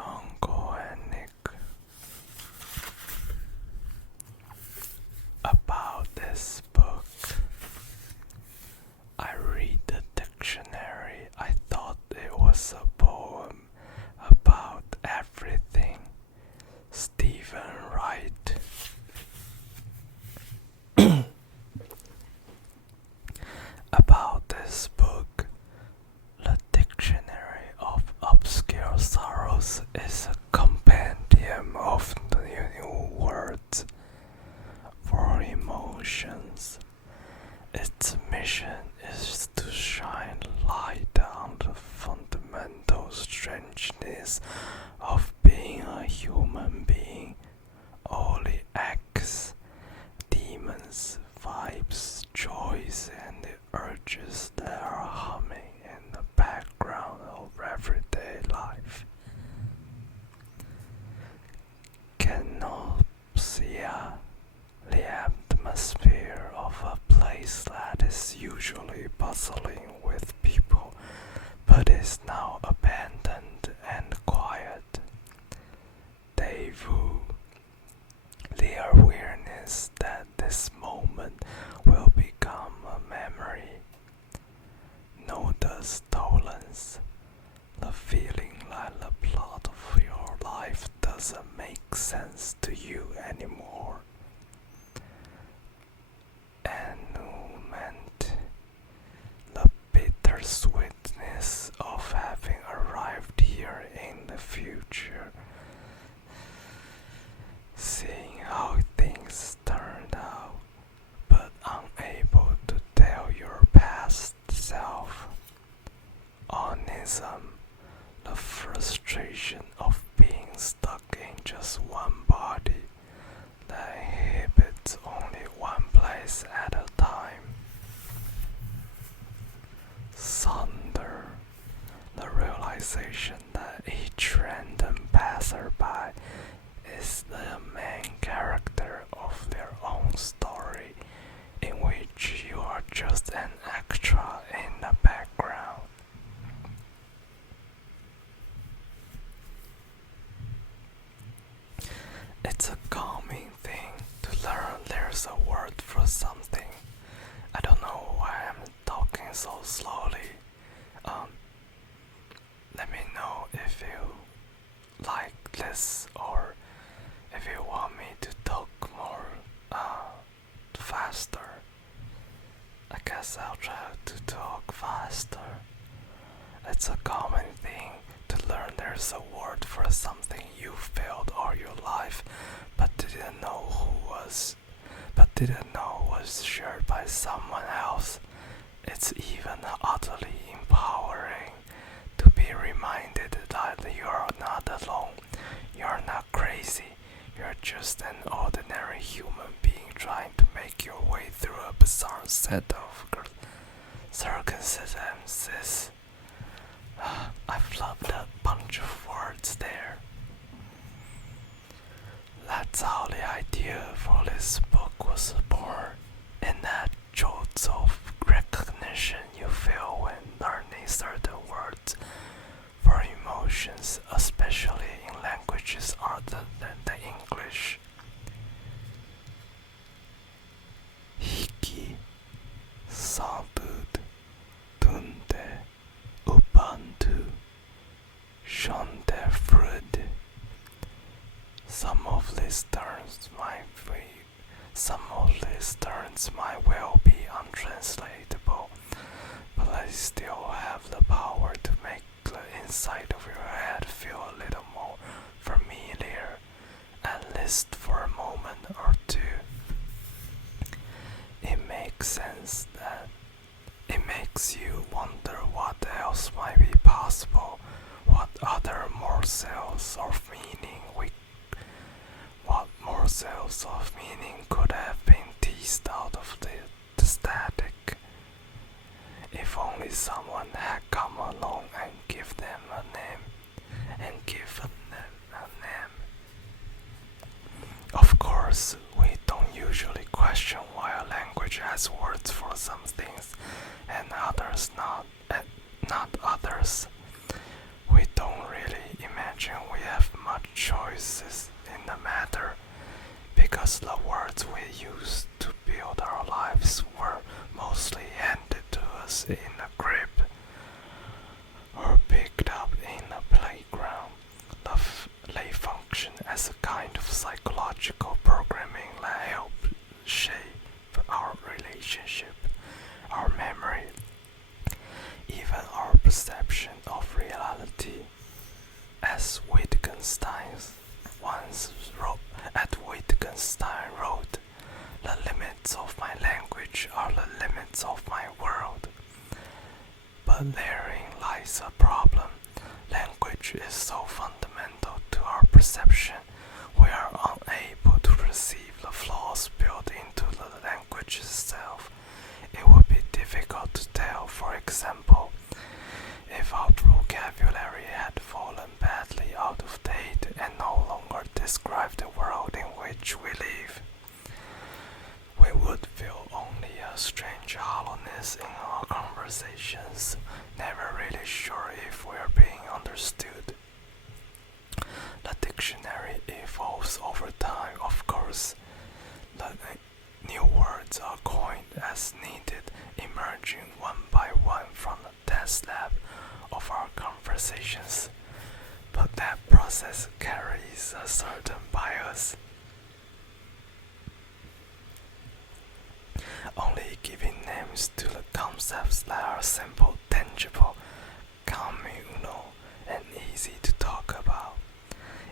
Uncle and Nick. About this book, I read the dictionary. I thought it was a poem about everything. Stephen Wright. About this book, the Dictionary of Obscure Sorrows is a compendium of new words for emotions. Its mission is to shine light on the fundamental strangeness of being a human being. All the acts, demons, vibes, joys, and the urges that are humming in the background of everyday life. Canopsia, the atmosphere of a place that is usually bustling with people, but is now abandoned and quiet. Devu, the awareness that this moment will become a memory. Notice tolerance, the feeling that the plot of your life doesn't make sense to you anymore. Annulment, the bittersweetness of having arrived here in the future. Seeing how things turned out, but unable to tell your past self. Onism, the frustration of being stuck in just one body that inhabits only one place at a time. Sunder, the realization that each random passerby is the main character of their own story, in which you are just an extra in the background. It's a calming thing to learn there's a word for something. I don't know why I'm talking so slowly. Let me know if you like this or if you want me to talk more faster. I guess I'll try to talk faster. It's a common thing to learn there's a word for something you failed all your life but didn't know was shared by someone else. It's even utterly empowering to be reminded that you're not alone. You're not crazy. You're just an ordinary human being trying to make your way through a bizarre set of circumstances. I flubbed a bunch of words there. That's how the idea for this book was born, in that jolt of recognition you feel when learning certain words for emotions, especially in languages other than the English. Hiki, Salud, Tunde, Ubuntu, Schonderfreude. Some of these terms might well be untranslatable, but they still have the power to make the inside of your head feel a little more familiar, at least for a moment or two. It makes you wonder what else might be possible, what other morsels of meaning could have been teased out of the static. If only someone had come along and given them a name. Of course, we don't usually question why a language has words for some things and others not others. We don't really imagine we have choices in the matter, because the words we used to build our lives were mostly handed to us in a crib or picked up in a playground. They function as a kind of psychological programming that helps shape our relationship, our memory, even our perception of reality. As Wittgenstein once wrote, the limits of my language are the limits of my world. But therein lies a problem. Language is so fundamental to our perception, we are unable to perceive the flaws built into the language itself. It would be difficult to tell, for example, if our vocabulary had fallen badly out of date and no longer described the world in which we live. We would feel only a strange hollowness in our conversations, never really sure if we are being understood. The dictionary evolves over time, of course. The new words are coined as needed, emerging one by one from the test lab of our conversations. But that process carries a certain bias. Only giving names to the concepts that are simple, tangible, communal, and easy to talk about.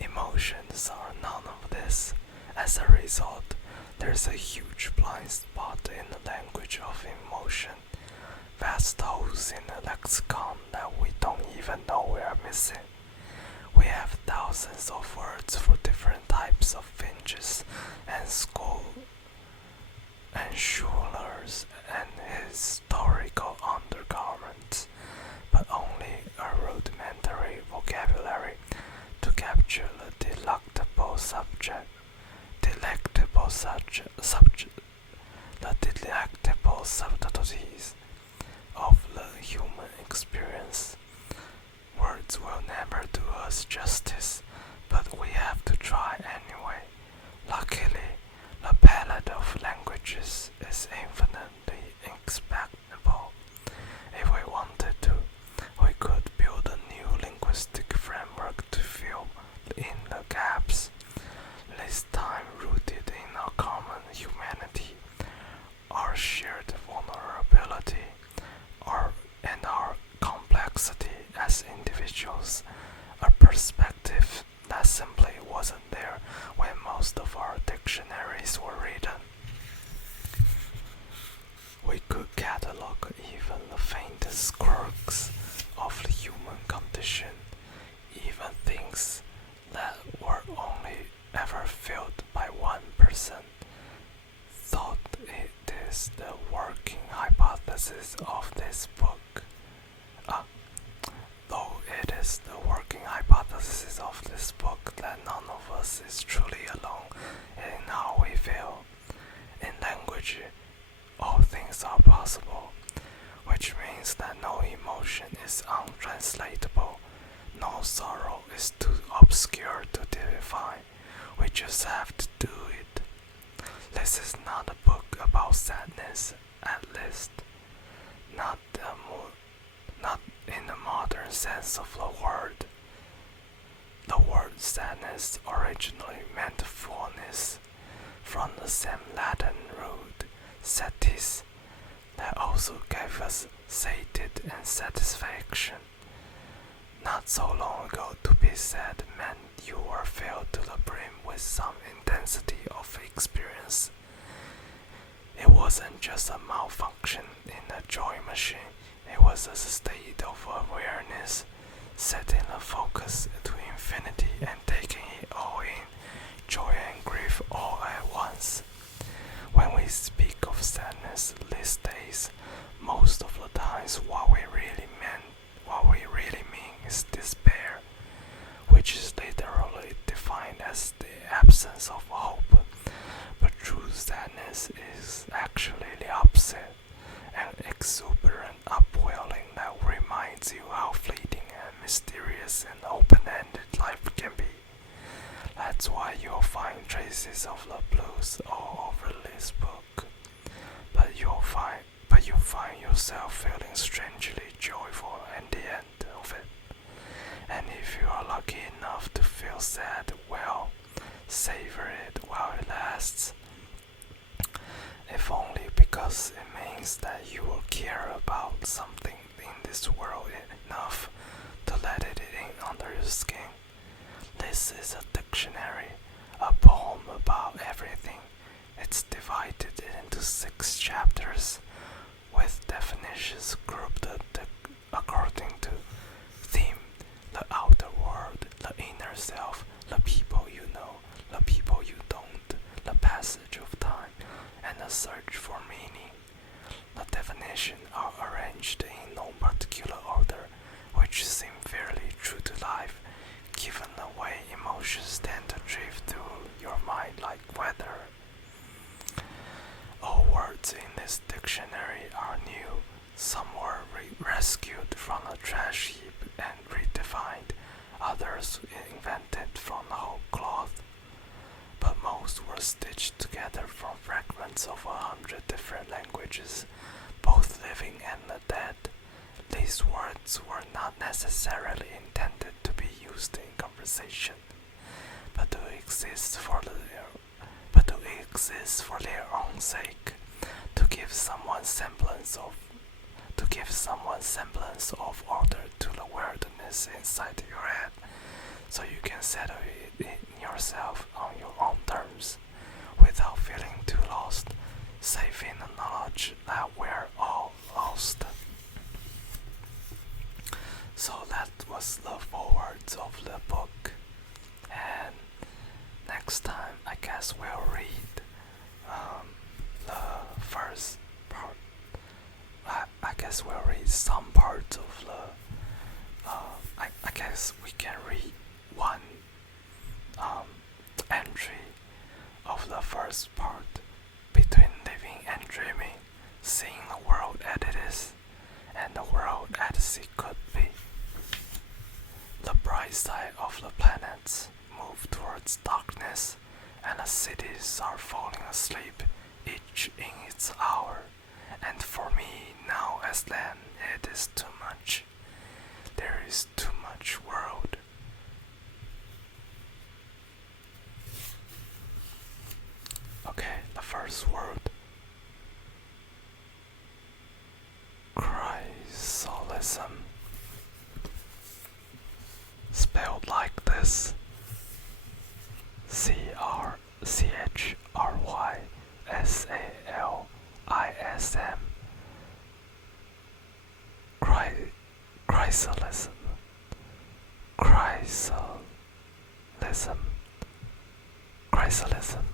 Emotions are none of this. As a result, there's a huge blind spot in the language of emotion, vast holes in the lexicon that we don't even know we are missing. We have thousands of words for different types of finches and Schulers and historical undergarments, but only a rudimentary vocabulary to capture the delectable subtleties of the human experience. Words will never do us justice, but we have to try anyway. Luckily, the palette of languages is infinitely expandable. If we wanted to, we could build a new linguistic framework to fill in the gaps, this time rooted in our common humanity, our shared vulnerability, and our complexity as individuals, a perspective that simply wasn't there when most of our dictionaries were written. We could catalog even the faintest quirks of the human condition, even things that were only ever felt by one person. Thought it is the working hypothesis of this book. Though it is the working hypothesis of this book that none of us is truly alone in how we feel. In language, all things are possible, which means that no emotion is untranslatable, no sorrow is too obscure to define. We just have to do it. This is not a book about sadness, at least, not in the modern sense of the word. The word sadness originally meant fullness, from the same Latin root satis, that also gave us sated and satisfaction. Not so long ago, to be sad meant you were filled to the brim with some intensity of experience. It wasn't just a malfunction in the joy machine, it was a state of awareness, setting the focus to infinity and taking it all in, joy and grief all at once. When we speak of sadness these days, most of the times what we really mean is despair, which is literally defined as the absence of hope. But true sadness is actually the opposite, an exuberant upwelling that reminds you how fleeting and mysterious and open-ended life can be. That's why you'll find traces of the blues all over this book. But you find yourself feeling strangely joyful at the end of it. And if you are lucky enough to feel sad, well, savor it while it lasts. If only because it means that you will care about something in this world enough to let it in under your skin. This is a dictionary, a poem about everything. It's divided into 6 chapters, with definitions grouped according to theme: the outer world, the inner self, the people you know, the people you don't, the passage of time, and the search for meaning. The definitions are arranged in no particular order, which seem fairly true to life, given the way emotions tend to drift through your mind like weather. All words in this dictionary are new. Some were rescued from the trash heap and redefined, others invented from whole cloth. But most were stitched together from fragments of 100 different languages, both living and the dead. These words were not necessarily intended to be used in conversation, but to exist for their own sake, to give someone semblance of order to the wilderness inside your head, so you can settle it in yourself on your own terms, without feeling too lost, save in the knowledge that we're all lost. So that was the foreword of the book, and next time I guess we'll read the first part. I guess we'll read some parts of the. I guess we can read one entry of the first part, between living and dreaming, seeing the world as it is, and the world as it could be. The bright side of the planets move towards darkness, and the cities are falling asleep, each in its hour. And for me, now as then, it is too much. There is too much world. Okay, the first word. Chrysalism. Spelled like this: CHRYSALISM. Chrysalism. Chrysalism. Chrysalism.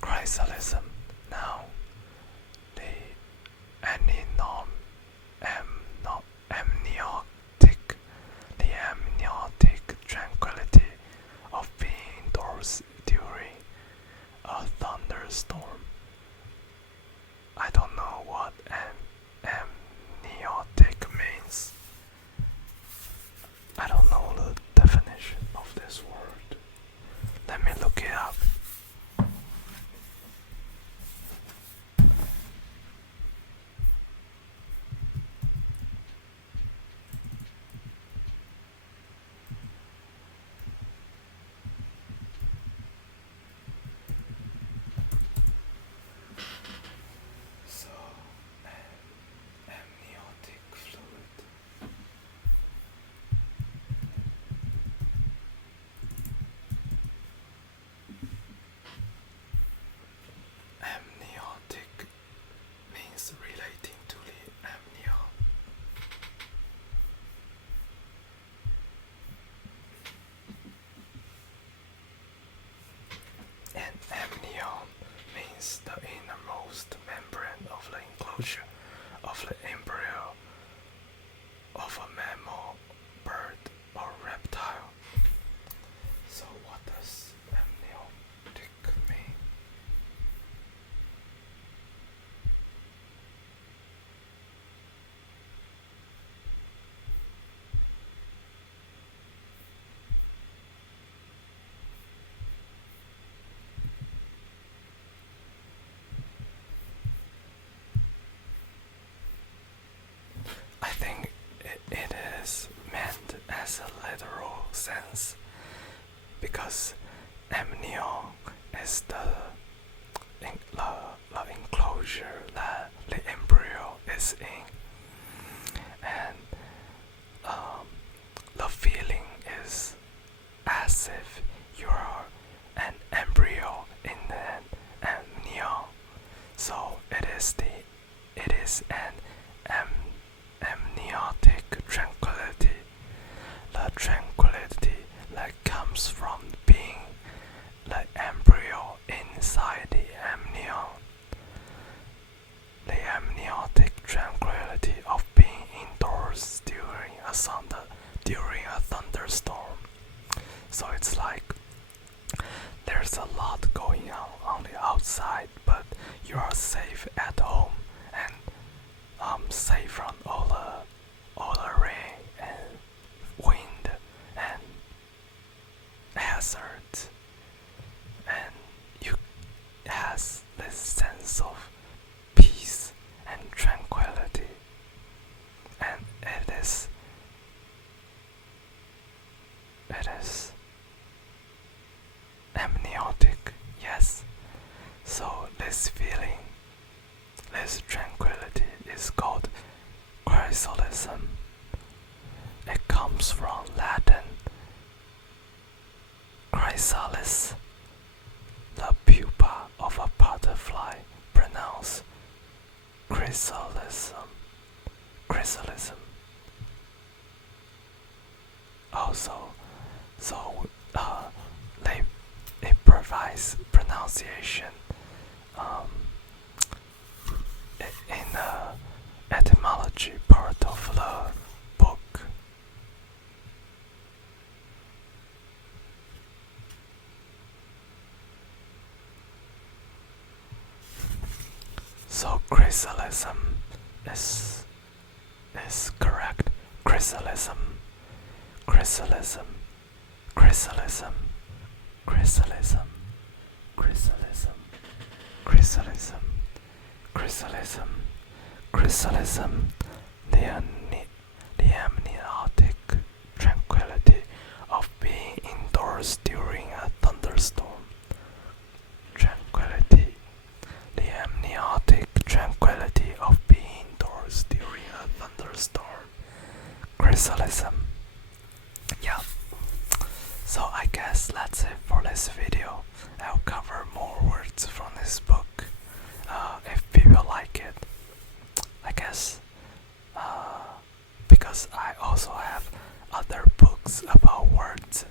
Chrysalism. Now, the amniotic tranquility of being indoors during a thunderstorm. I don't know what amniotic means. I don't know the definition of this word. Let me look it up. sense because amnion is the enclosure that the embryo is in, and the feeling is as if you're an embryo in an amnion. So it is an amniotic tranquility, the tranquility that comes from being the embryo inside the amnion, the amniotic tranquility of being indoors during a thunderstorm. So it's like there's a lot going on the outside, but you are safe at home and safe from all the rain and wind and hazards, and you has this sense of peace and tranquility, and it is amniotic, yes. So this feeling, this tranquility is called chrysalism. It comes from Latin chrysalis, the pupa of a butterfly, pronounced chrysalism. Chrysalism. Also, they it provides pronunciation in the etymology part of the book. So chrysalism is correct. Chrysalism, chrysalism, chrysalism, chrysalism, chrysalism, chrysalism, chrysalism, chrysalism, the amniotic tranquility of being indoors during a thunderstorm. Tranquility, the amniotic tranquility of being indoors during a thunderstorm. Chrysalism. Yeah. So I guess that's it for this video. I'll cover more words from this book if people like it. I guess because I also have other books about words